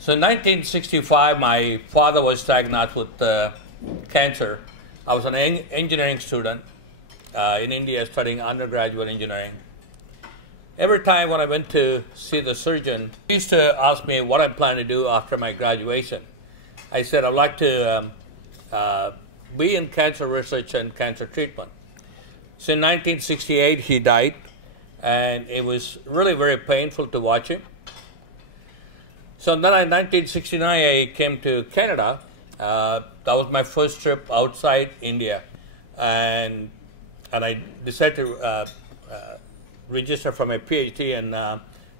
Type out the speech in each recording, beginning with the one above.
So in 1965, my father was diagnosed with cancer. I was an engineering student in India studying undergraduate engineering. Every time when I went to see the surgeon, he used to ask me what I'm planning to do after my graduation. I said, I'd like to be in cancer research and cancer treatment. So in 1968, he died, and it was really very painful to watch him. So then in 1969, I came to Canada. That was my first trip outside India. And I decided to register for my PhD in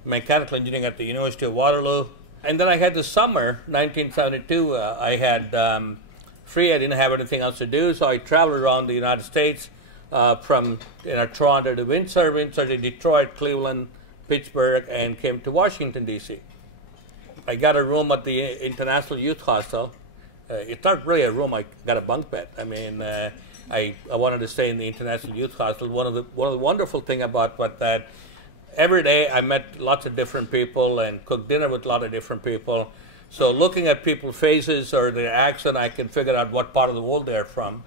mechanical engineering at the University of Waterloo. And then I had the summer, 1972, I had free. I didn't have anything else to do, so I traveled around the United States from Toronto to Windsor, Windsor to Detroit, Cleveland, Pittsburgh, and came to Washington, D.C. I got a room at the International Youth Hostel. It's not really a room. I got a bunk bed. I mean, I wanted to stay in the International Youth Hostel. One of the wonderful things about that every day I met lots of different people and cooked dinner with a lot of different people. So looking at people's faces or their accent, I can figure out what part of the world they're from.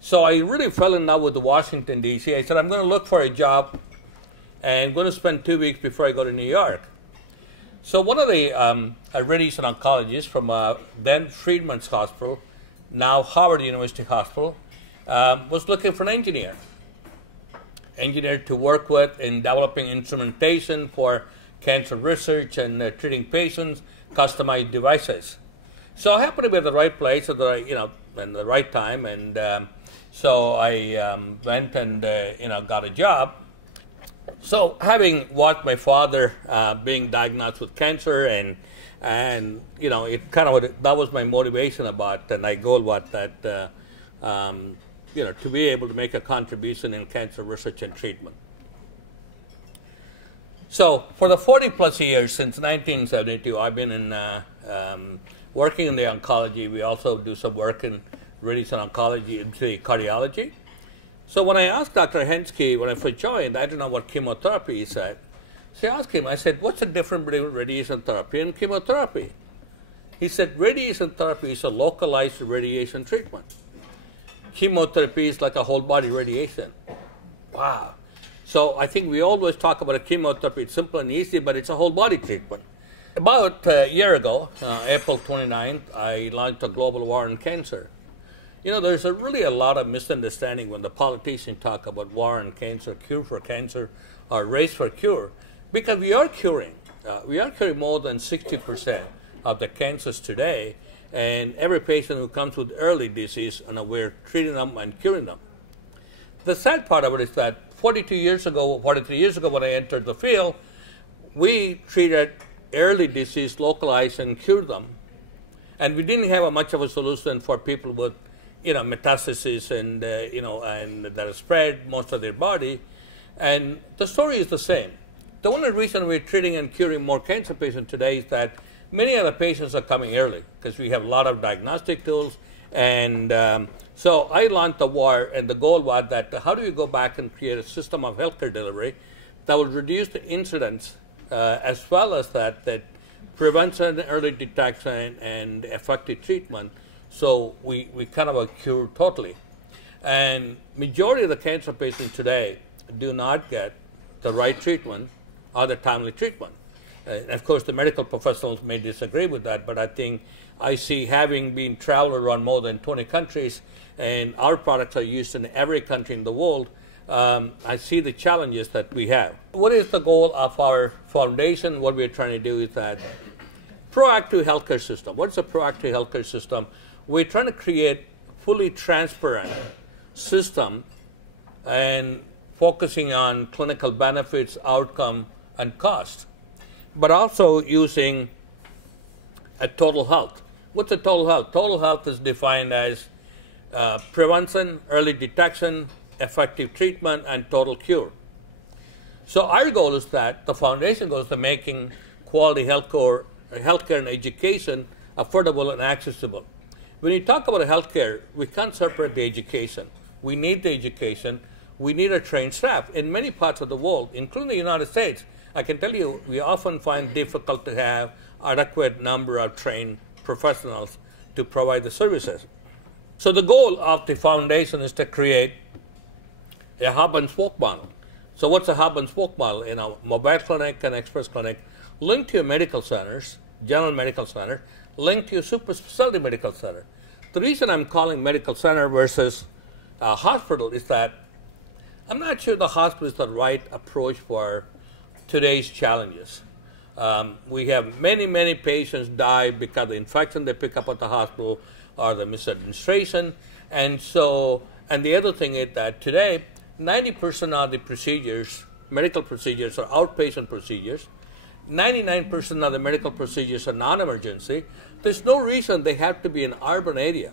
So I really fell in love with Washington, D.C. I said, I'm going to look for a job and I'm going to spend 2 weeks before I go to New York. So one of the radiation oncologists from then Freedman's Hospital, now Howard University Hospital, was looking for an engineer to work with in developing instrumentation for cancer research and treating patients, customized devices. So I happened to be at the right place at the in the right time, and so I went and got a job. So having watched my father being diagnosed with cancer, and it kind of that was my motivation about, and my goal was that to be able to make a contribution in cancer research and treatment. So for the 40 plus years since 1972, I've been in working in the oncology. We also do some work in radiation oncology and cardiology. So when I asked Dr. Hensky, when I first joined, I didn't know what chemotherapy he said. So I asked him, I said, what's the difference between radiation therapy and chemotherapy? He said, radiation therapy is a localized radiation treatment. Chemotherapy is like a whole body radiation. Wow. So I think we always talk about a chemotherapy, it's simple and easy, but it's a whole body treatment. About a year ago, April 29th, I launched a global war on cancer. There's really a lot of misunderstanding when the politicians talk about war on cancer, cure for cancer, or race for cure, because we are curing. We are curing more than 60% of the cancers today, and every patient who comes with early disease, we're treating them and curing them. The sad part of it is that 43 years ago when I entered the field, we treated early disease, localized, and cured them. And we didn't have much of a solution for people with metastasis and that are spread most of their body. And the story is the same. The only reason we're treating and curing more cancer patients today is that many of the patients are coming early because we have a lot of diagnostic tools. And so I launched the war, and the goal was that how do we go back and create a system of healthcare delivery that will reduce the incidence as well as that prevention, early detection, and effective treatment. So we kind of cure totally. And majority of the cancer patients today do not get the right treatment or the timely treatment. And of course, the medical professionals may disagree with that, but I think I see, having been traveled around more than 20 countries, and our products are used in every country in the world, I see the challenges that we have. What is the goal of our foundation? What we're trying to do is that proactive healthcare system. What's a proactive healthcare system? We're trying to create fully transparent system and focusing on clinical benefits, outcome, and cost, but also using a total health. What's a total health? Total health is defined as prevention, early detection, effective treatment, and total cure. So our goal is that the foundation goes to making quality healthcare and education affordable and accessible. When you talk about healthcare, we can't separate the education. We need the education. We need a trained staff. In many parts of the world, including the United States, I can tell you we often find difficult to have adequate number of trained professionals to provide the services. So the goal of the foundation is to create a hub and spoke model. So what's a hub and spoke model? In a mobile clinic and express clinic, linked to your medical centers, general medical center, linked to your super specialty medical center. The reason I'm calling medical center versus hospital is that I'm not sure the hospital is the right approach for today's challenges. We have many patients die because of the infection they pick up at the hospital or the misadministration. And the other thing is that today, 90% of the procedures, medical procedures, are outpatient procedures. 99% of the medical procedures are non-emergency. There's no reason they have to be in an urban area.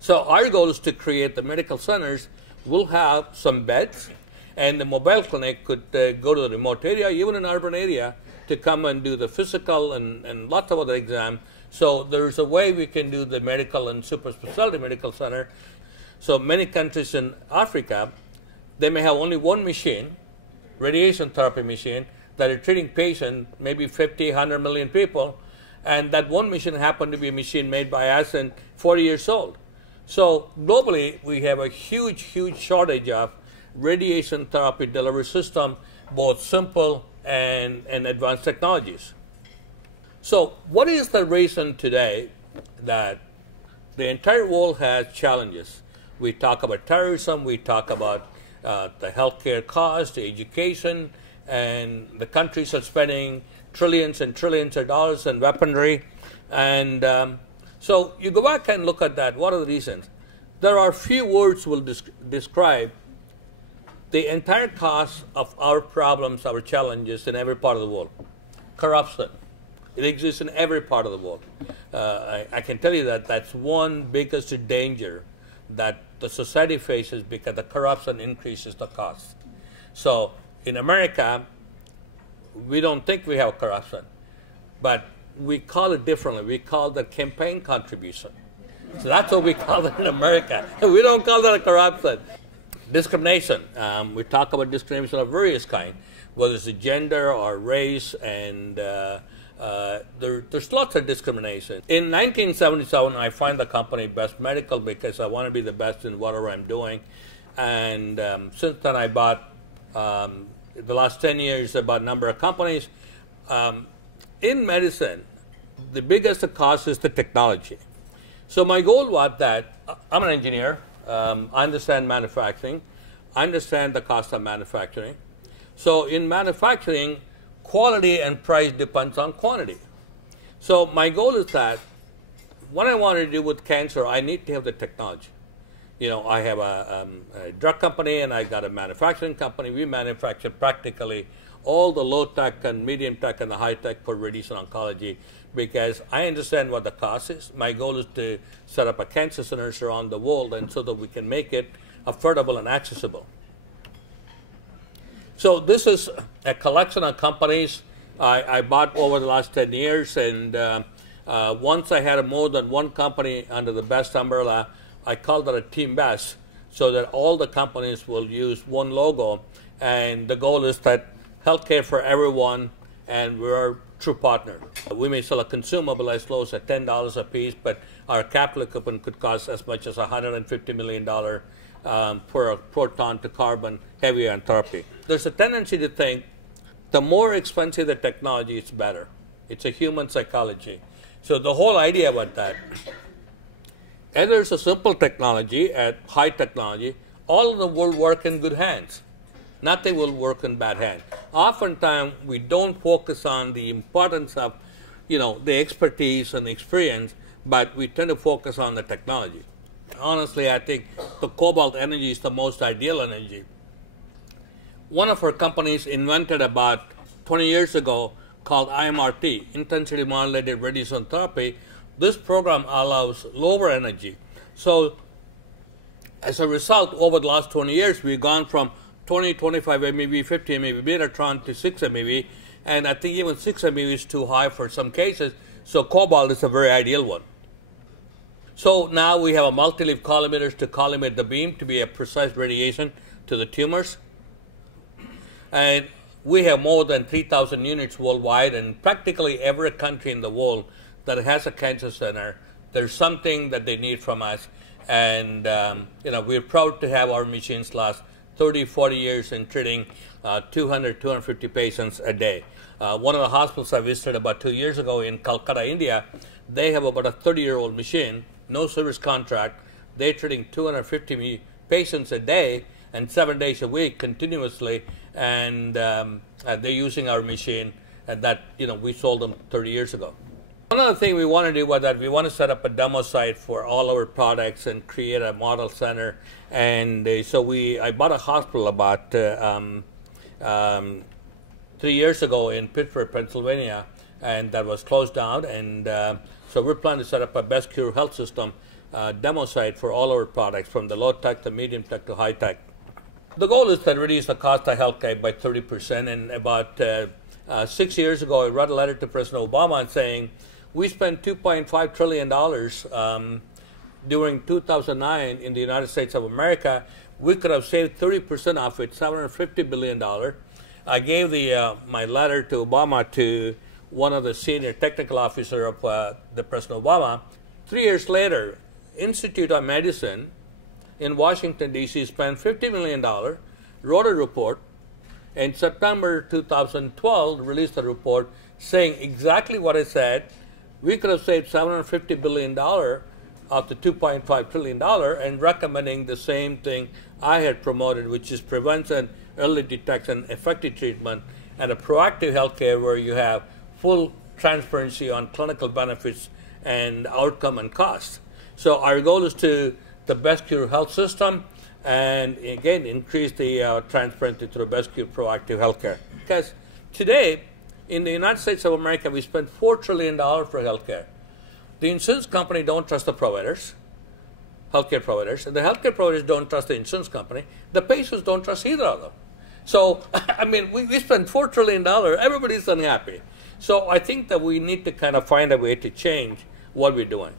So our goal is to create the medical centers. We'll have some beds, and the mobile clinic could go to the remote area, even in an urban area, to come and do the physical and lots of other exams. So there's a way we can do the medical and super specialty medical center. So many countries in Africa, they may have only one machine, radiation therapy machine, that are treating patients, maybe 50, 100 million people, and that one machine happened to be a machine made by us and 40 years old. So globally, we have a huge shortage of radiation therapy delivery system, both simple and advanced technologies. So what is the reason today that the entire world has challenges? We talk about terrorism, we talk about the healthcare cost, the education, and the countries are spending trillions and trillions of dollars in weaponry. And so you go back and look at that. What are the reasons? There are few words will describe the entire cost of our problems, our challenges in every part of the world. Corruption. It exists in every part of the world. I can tell you that that's one biggest danger that the society faces because the corruption increases the cost. So in America, we don't think we have corruption, but we call it differently. We call that campaign contribution. So that's what we call it in America. We don't call that a corruption. Discrimination. We talk about discrimination of various kinds, whether it's gender or race, and there's lots of discrimination. In 1977, I found the company Best Medical because I want to be the best in whatever I'm doing. And since then, I bought, the last 10 years, I bought a number of companies. In medicine, the biggest cost is the technology. So my goal was that I'm an engineer. I understand manufacturing. I understand the cost of manufacturing. So in manufacturing, quality and price depends on quantity. So my goal is that what I want to do with cancer, I need to have the technology. You know, I have a drug company and I got a manufacturing company. We manufacture practically all the low tech and medium tech and the high tech for radiation oncology because I understand what the cost is. My goal is to set up a cancer centers around the world and so that we can make it affordable and accessible. So this is a collection of companies I bought over the last 10 years, and once I had more than one company under the Best umbrella, I called it a Teambest, so that all the companies will use one logo, and the goal is that healthcare for everyone, and we're a true partner. We may sell a consumable as low as at $10 a piece, but our capital equipment could cost as much as $150 million for a proton to carbon heavy ion therapy. There's a tendency to think the more expensive the technology, it's better. It's a human psychology. So the whole idea about that, either it's a simple technology at high technology, all of them will work in good hands. Nothing will work in bad hands. Oftentimes, we don't focus on the importance of, the expertise and the experience, but we tend to focus on the technology. Honestly, I think the cobalt energy is the most ideal energy. One of our companies invented about 20 years ago called IMRT, Intensity Modulated Radiation Therapy. This program allows lower energy. So as a result, over the last 20 years, we've gone from 20, 25 MeV, 50 MeV Metatron to 6 MeV, and I think even 6 MeV is too high for some cases, so cobalt is a very ideal one. So now we have a multi-leaf collimators to collimate the beam to be a precise radiation to the tumors. And we have more than 3,000 units worldwide, and practically every country in the world that has a cancer center, there's something that they need from us. And we're proud to have our machines last 30, 40 years in treating 200, 250 patients a day. One of the hospitals I visited about 2 years ago in Calcutta, India, they have about a 30-year-old machine, no service contract. They're treating 250 patients a day and 7 days a week continuously, and they're using our machine, and that we sold them 30 years ago. One other thing we want to do was that we want to set up a demo site for all our products and create a model center. And so I bought a hospital about 3 years ago in Pittsburgh, Pennsylvania, and that was closed down. And so we're planning to set up a bestcure health system demo site for all our products, from the low tech to medium tech to high tech. The goal is to reduce the cost of healthcare by 30%. And about 6 years ago, I wrote a letter to President Obama saying, we spent $2.5 trillion during 2009 in the United States of America. We could have saved 30% of it, $750 billion. I gave my letter to Obama to one of the senior technical officers of the President Obama. 3 years later, Institute of Medicine in Washington, D.C. spent $50 million, wrote a report, in September 2012 released a report saying exactly what I said. We could have saved $750 billion of the $2.5 trillion, and recommending the same thing I had promoted, which is prevention, early detection, effective treatment, and a proactive healthcare where you have full transparency on clinical benefits and outcome and cost. So our goal is the bestcure health system, and again, increase the transparency through bestcure proactive healthcare. Because today, in the United States of America, we spend $4 trillion for healthcare. The insurance company don't trust the providers, healthcare providers, and the healthcare providers don't trust the insurance company. The patients don't trust either of them. So, I mean, we spend $4 trillion, everybody's unhappy. So I think that we need to kind of find a way to change what we're doing.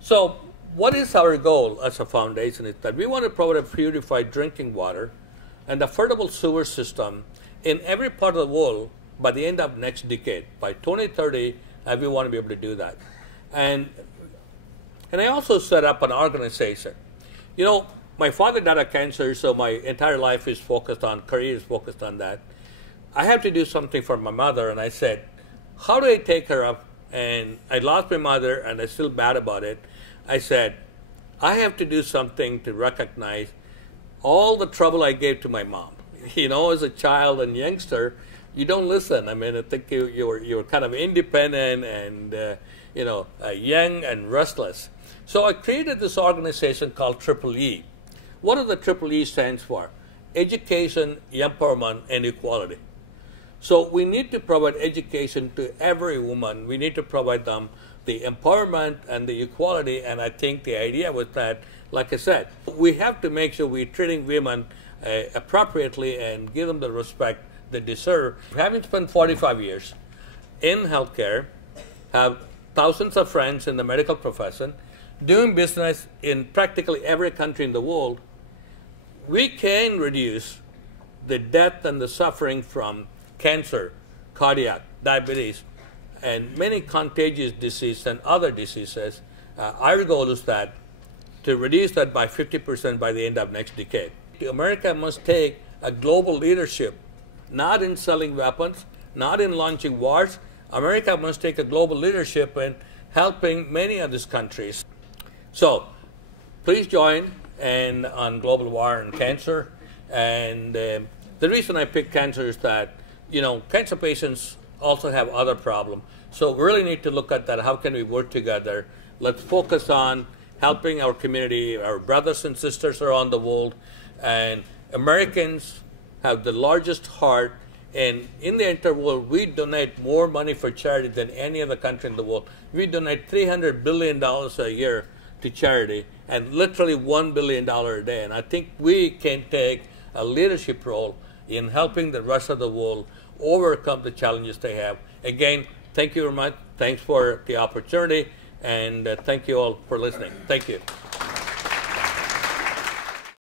So what is our goal as a foundation is that we want to provide a purified drinking water and affordable sewer system in every part of the world by the end of next decade. By 2030, we want to be able to do that. And I also set up an organization. My father died of cancer, so my entire life is focused on, career is focused on that. I have to do something for my mother, and I said, how do I take her up? And I lost my mother, and I'm still bad about it. I said, I have to do something to recognize all the trouble I gave to my mom. As a child and youngster, you don't listen. I mean, I think you're kind of independent and young and restless. So I created this organization called EEE. What does the EEE stands for? Education, empowerment, and equality. So we need to provide education to every woman. We need to provide them the empowerment and the equality. And I think the idea was that, like I said, we have to make sure we're treating women appropriately and give them the respect they deserve. Having spent 45 years in healthcare, have thousands of friends in the medical profession, doing business in practically every country in the world, we can reduce the death and the suffering from cancer, cardiac, diabetes, and many contagious diseases and other diseases. Our goal is that to reduce that by 50% by the end of next decade. America must take a global leadership, not in selling weapons, not in launching wars. America must take a global leadership in helping many of these countries. So please join on global war and cancer. And the reason I picked cancer is that, cancer patients also have other problems. So we really need to look at that. How can we work together? Let's focus on helping our community, our brothers and sisters around the world. And Americans have the largest heart. And in the entire world, we donate more money for charity than any other country in the world. We donate $300 billion a year to charity, and literally $1 billion a day. And I think we can take a leadership role in helping the rest of the world overcome the challenges they have. Again, thank you very much. Thanks for the opportunity, and thank you all for listening. Thank you.